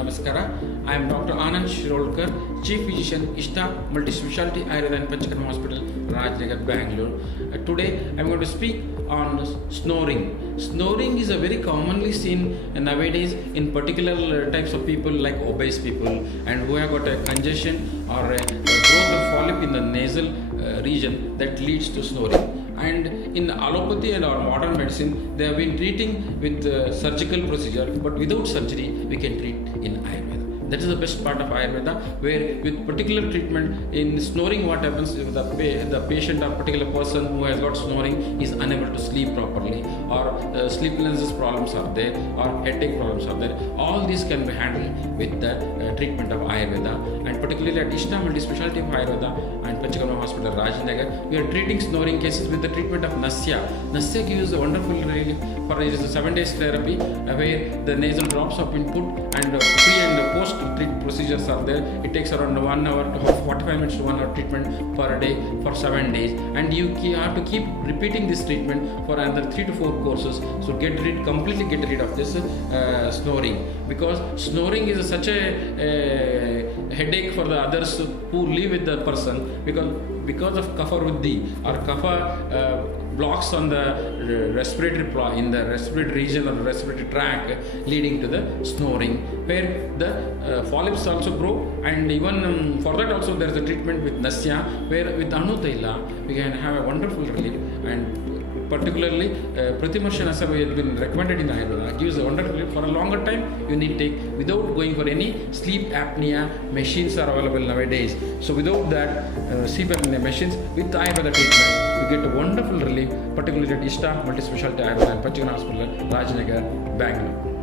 Namaskara. I am Dr. Anand Shirolkar, Chief Physician, Ishta Multispecialty Ayurveda and Panchakarma Hospital, Rajnagar, Bangalore. Today I am going to speak on snoring. Snoring is a very commonly seen nowadays in particular types of people like obese people and who have got a congestion or a growth of polyp in the nasal region that leads to snoring. And in allopathy and our modern medicine, they have been treating with surgical procedure, but without surgery, we can treat in Ayurveda. That is the best part of Ayurveda, where with particular treatment in snoring, what happens if the patient or particular person who has got snoring is unable to sleep properly, or sleeplessness problems are there, or headache problems are there. All these can be handled with the treatment of Ayurveda, and particularly at Ishta Multispecialty of Ayurveda and Panchakarma Hospital, Rajnagar, we are treating snoring cases with the treatment of Nasya. Nasya gives a wonderful relief for a 7 days therapy, where the nasal drops have been put and pre and post treat procedures are there. It takes around 1 hour to 45 minutes to 1 hour treatment per day for 7 days, and you have to keep repeating this treatment for another 3 to 4 courses. So completely get rid of this snoring, because snoring is such a headache for the others who live with the person, because of kapha vruddhi or kapha blocks on the respiratory in the respiratory region or the respiratory tract, leading to the snoring, where the polyps also grow. And even for that also there is a treatment with Nasya, where with Anu Taila we can have a wonderful relief. And particularly Pratimarsha Nasa has been recommended in Ayurveda, gives a wonderful relief for a longer time. You need to take without going for any sleep apnea machines are available nowadays. So without that sleep apnea machines, with Ayurveda treatment you get a wonderful relief, particularly at Ishta Multispecialty Ayurveda and Panchakarma Hospital, Rajnagar, Bangalore.